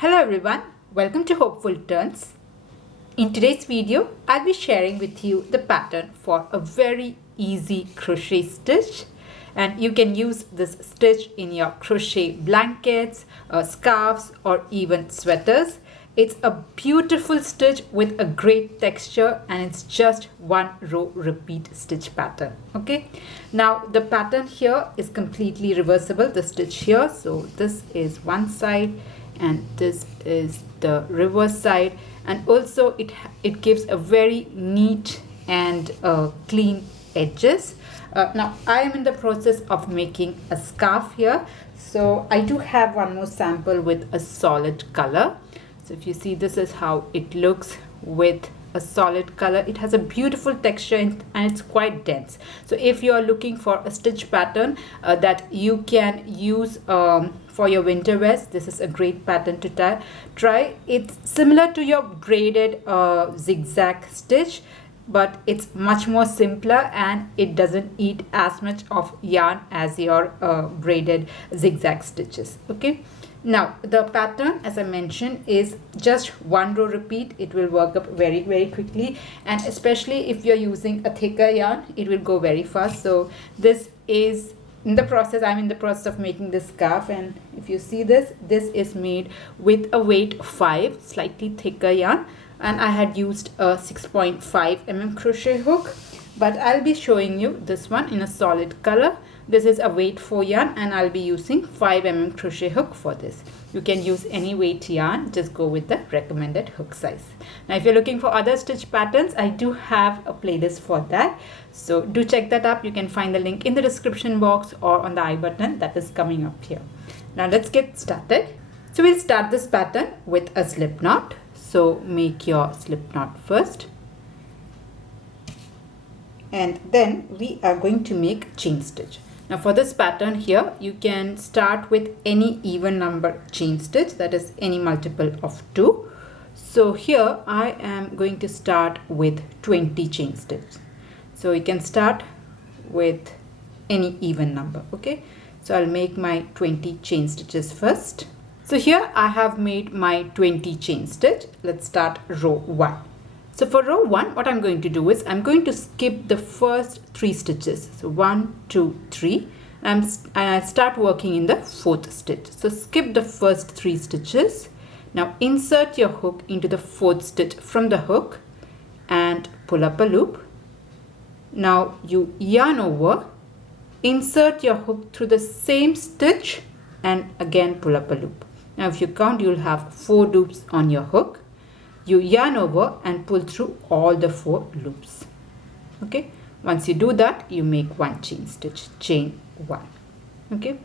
Hello everyone, welcome to Hopeful Turns. In today's video, I'll be sharing with you the pattern for a very easy crochet stitch, and you can use this stitch in your crochet blankets, scarves or even sweaters. It's a beautiful stitch with a great texture and it's just one row repeat stitch pattern. Okay, now the pattern here is completely reversible, the stitch here. So this is one side and this is the reverse side, and also it gives a very neat and clean edges. Now I am in the process of making a scarf here, so I do have one more sample with a solid color. So if you see, this is how it looks with a solid color. It has a beautiful texture and it's quite dense. So if you are looking for a stitch pattern that you can use for your winter wears, this is a great pattern to try. It's similar to your braided zigzag stitch, but it's much more simpler and it doesn't eat as much of yarn as your braided zigzag stitches. Okay, now the pattern, as I mentioned, is just one row repeat. It will work up very quickly, and especially if you're using a thicker yarn, it will go very fast. So this is in the process, I'm in the process of making this scarf, and if you see this is made with a weight 5 slightly thicker yarn, and I had used a 6.5 mm crochet hook, but I'll be showing you this one in a solid color. This is a weight 4 yarn and I'll be using 5 mm crochet hook for this. You can use any weight yarn, just go with the recommended hook size. Now if you're looking for other stitch patterns, I do have a playlist for that, so do check that up. You can find the link in the description box or on the I button that is coming up here. Now let's get started. So we'll start this pattern with a slip knot. So make your slip knot first, and then we are going to make chain stitch. Now for this pattern here, you can start with any even number chain stitch, that is any multiple of 2. So here I am going to start with 20 chain stitch. So you can start with any even number. Okay, so I'll make my 20 chain stitches first. So here I have made my 20 chain stitch. Let's start row 1. So for row 1, what I'm going to do is I'm going to skip the first 3 stitches. So 1, 2, 3. And I start working in the 4th stitch. So skip the first 3 stitches. Now insert your hook into the 4th stitch from the hook and pull up a loop. Now you yarn over, insert your hook through the same stitch and again pull up a loop. Now if you count, you'll have 4 loops on your hook. You yarn over and pull through all the 4 loops. Okay, once you do that, you make 1 chain stitch, chain 1. Okay,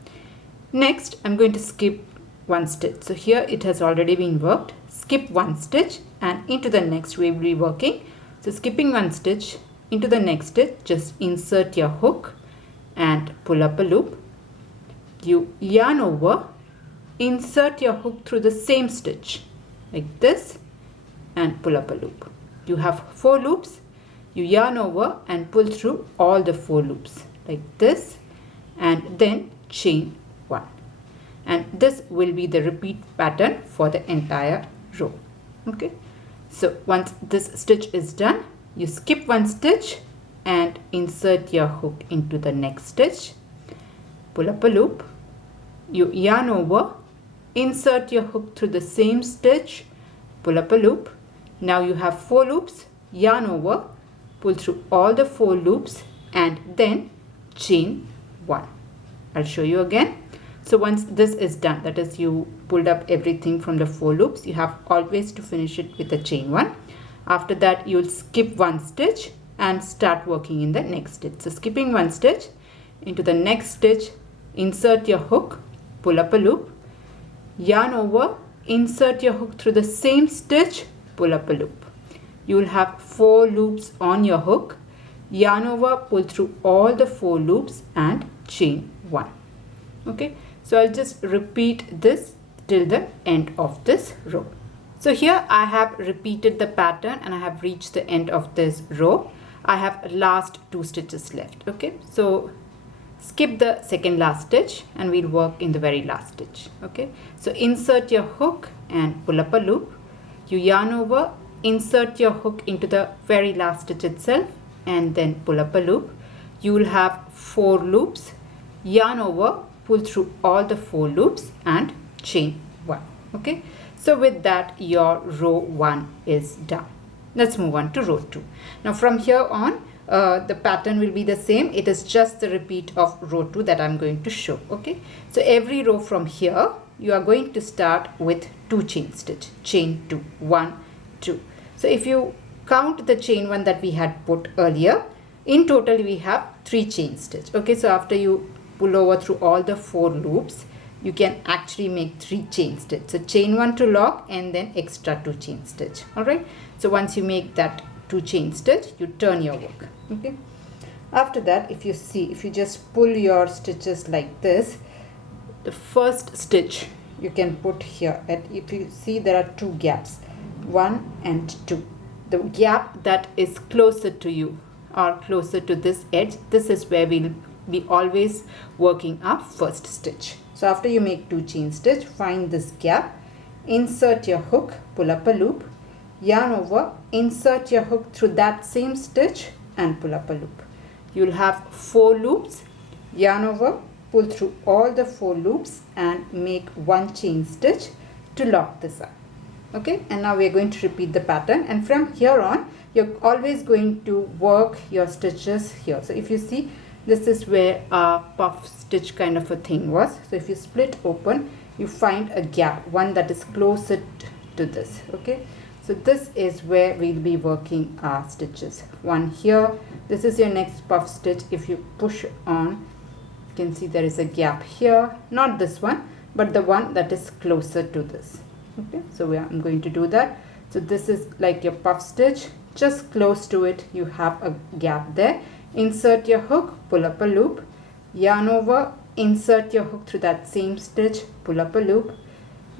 next I'm going to skip 1 stitch. So here it has already been worked. Skip 1 stitch and into the next we will be working. So skipping 1 stitch, into the next stitch, just insert your hook and pull up a loop. You yarn over, insert your hook through the same stitch like this and pull up a loop. You have 4 loops. You yarn over and pull through all the 4 loops like this, and then chain 1. And this will be the repeat pattern for the entire row. Okay, so once this stitch is done, you skip 1 stitch and insert your hook into the next stitch, pull up a loop. You yarn over, insert your hook through the same stitch, pull up a loop. Now you have 4 loops, yarn over, pull through all the 4 loops and then chain 1. I'll show you again. So once this is done, that is you pulled up everything from the 4 loops, you have always to finish it with a chain 1. After that you'll skip 1 stitch and start working in the next stitch. So skipping 1 stitch, into the next stitch, insert your hook, pull up a loop, yarn over, insert your hook through the same stitch, pull up a loop. You will have 4 loops on your hook, yarn over, pull through all the 4 loops and chain 1. Okay, so I'll just repeat this till the end of this row. So here I have repeated the pattern and I have reached the end of this row. I have last 2 stitches left. Okay, so skip the second last stitch and we'll work in the very last stitch. Okay, so insert your hook and pull up a loop. You yarn over, insert your hook into the very last stitch itself and then pull up a loop. You will have 4 loops. Yarn over, pull through all the 4 loops and chain 1. Okay, so with that your row 1 is done. Let's move on to row 2. Now from here on the pattern will be the same. It is just the repeat of row 2 that I'm going to show. Okay, so every row from here you are going to start with 2 chain stitch. Chain 2, 1, 2. So if you count the chain 1 that we had put earlier, in total we have 3 chain stitch. Okay, so after you pull over through all the 4 loops, you can actually make 3 chain stitch. So chain 1 to lock and then extra 2 chain stitch. Alright, so once you make that 2 chain stitch, you turn your work. Okay, after that, if you see, if you just pull your stitches like this, the first stitch you can put here, and if you see there are 2 gaps, 1 and 2. The gap that is closer to you or closer to this edge, this is where we'll be always working our first stitch. So after you make 2 chain stitch, find this gap, insert your hook, pull up a loop, yarn over, insert your hook through that same stitch and pull up a loop. You'll have 4 loops, yarn over, pull through all the 4 loops and make 1 chain stitch to lock this up. Okay, and now we are going to repeat the pattern, and from here on you're always going to work your stitches here. So if you see, this is where our puff stitch kind of a thing was. So if you split open, you find a gap, one that is closer to this. Okay, so this is where we'll be working our stitches. One here, this is your next puff stitch. If you push on, you can see there is a gap here, not this one but the one that is closer to this. Okay, so I'm going to do that. So this is like your puff stitch, just close to it you have a gap there. Insert your hook, pull up a loop, yarn over, insert your hook through that same stitch, pull up a loop,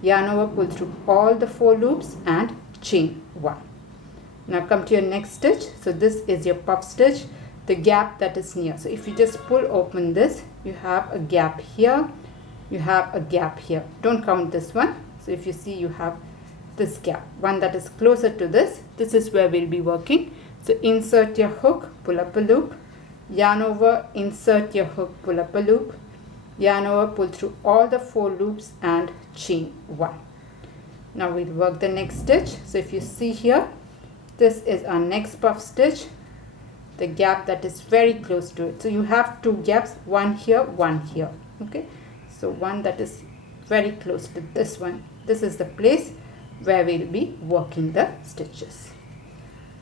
yarn over, pull through all the 4 loops and chain 1. Now come to your next stitch. So this is your puff stitch, the gap that is near. So if you just pull open this, you have a gap here, you have a gap here. Don't count this one. So if you see, you have this gap, one that is closer to this. This is where we'll be working. So insert your hook, pull up a loop, yarn over, insert your hook, pull up a loop, yarn over, pull through all the 4 loops and chain 1. Now we'll work the next stitch. So if you see here, this is our next puff stitch, the gap that is very close to it. So you have 2 gaps, one here, one here. Okay, so one that is very close to this one. This is the place where we'll be working the stitches.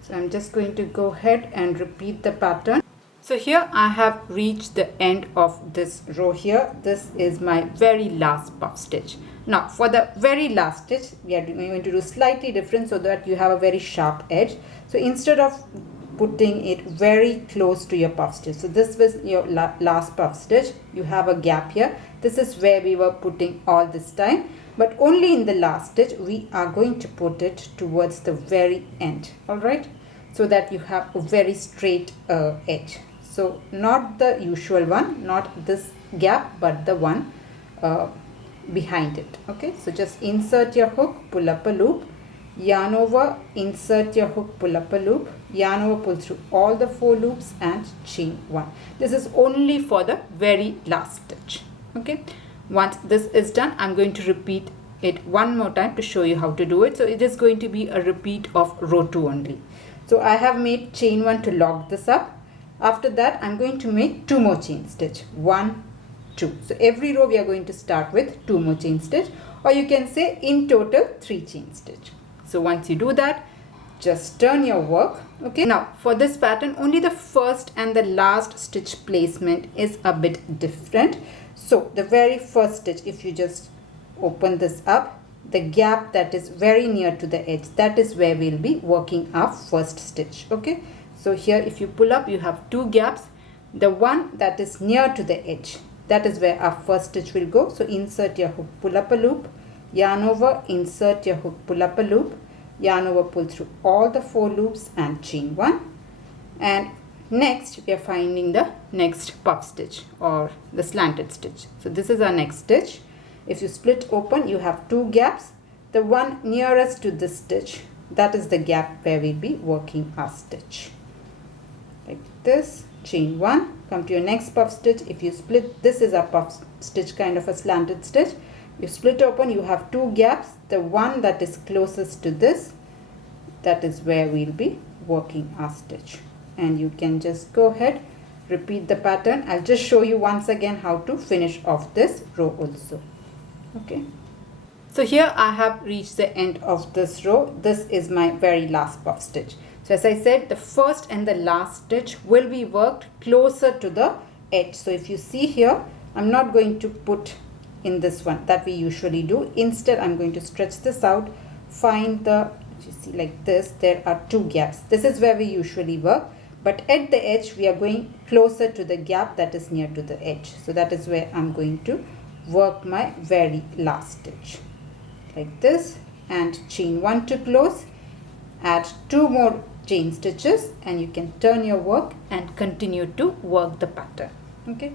So I'm just going to go ahead and repeat the pattern. So here I have reached the end of this row here. This is my very last puff stitch. Now for the very last stitch, we are going to do slightly different so that you have a very sharp edge. So instead of putting it very close to your puff stitch, so this was your last puff stitch, you have a gap here. This is where we were putting all this time, but only in the last stitch we are going to put it towards the very end. All right, so that you have a very straight edge. So not the usual one, not this gap, but the one behind it. Okay, so just insert your hook, pull up a loop, yarn over, insert your hook, pull up a loop, yarn over, pull through all the 4 loops and chain 1. This is only for the very last stitch. Okay, once this is done, I'm going to repeat it one more time to show you how to do it. So it is going to be a repeat of row 2 only. So I have made chain 1 to lock this up. After that, I'm going to make 2 more chain stitch, 1, 2. So every row we are going to start with 2 more chain stitch, or you can say in total 3 chain stitch. So once you do that, just turn your work. Okay, now for this pattern, only the first and the last stitch placement is a bit different. So the very first stitch, if you just open this up, the gap that is very near to the edge, that is where we'll be working our first stitch. Okay, so here if you pull up, you have 2 gaps. The one that is near to the edge, that is where our first stitch will go. So insert your hook, pull up a loop, yarn over, insert your hook, pull up a loop, yarn over, pull through all the 4 loops and chain 1. And Next, we are finding the next puff stitch or the slanted stitch. So this is our next stitch. If you split open, you have 2 gaps. The one nearest to this stitch, that is the gap where we'll be working our stitch. Like this, chain 1, come to your next puff stitch. If you split, this is a puff stitch, kind of a slanted stitch. You split open, you have 2 gaps. The one that is closest to this, that is where we'll be working our stitch. And you can just go ahead, repeat the pattern. I'll just show you once again how to finish off this row also. Okay. So here I have reached the end of this row. This is my very last puff stitch. So as I said, the first and the last stitch will be worked closer to the edge. So if you see here, I'm not going to put in this one that we usually do. Instead, I'm going to stretch this out, find the, you see like this, there are 2 gaps. This is where we usually work. But at the edge, we are going closer to the gap that is near to the edge. So that is where I'm going to work my very last stitch. Like this, and chain 1 to close. Add 2 more chain stitches and you can turn your work and continue to work the pattern. Okay.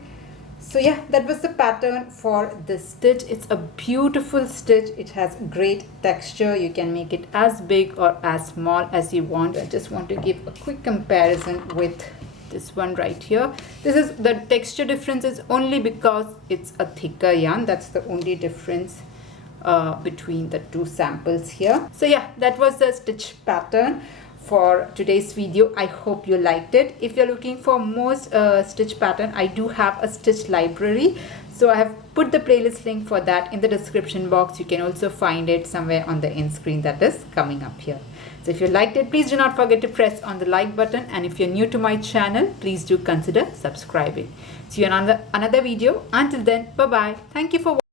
So yeah, that was the pattern for this stitch. It's a beautiful stitch. It has great texture. You can make it as big or as small as you want. I just want to give a quick comparison with this one right here. This is the texture difference is only because it's a thicker yarn. That's the only difference between the 2 samples here. So yeah, that was the stitch pattern for today's video. I hope you liked it. If you're looking for more stitch pattern, I do have a stitch library. So I have put the playlist link for that in the description box. You can also find it somewhere on the end screen that is coming up here. So if you liked it, please do not forget to press on the like button. And if you're new to my channel, please do consider subscribing. See you in another video. Until then, bye-bye. Thank you for watching.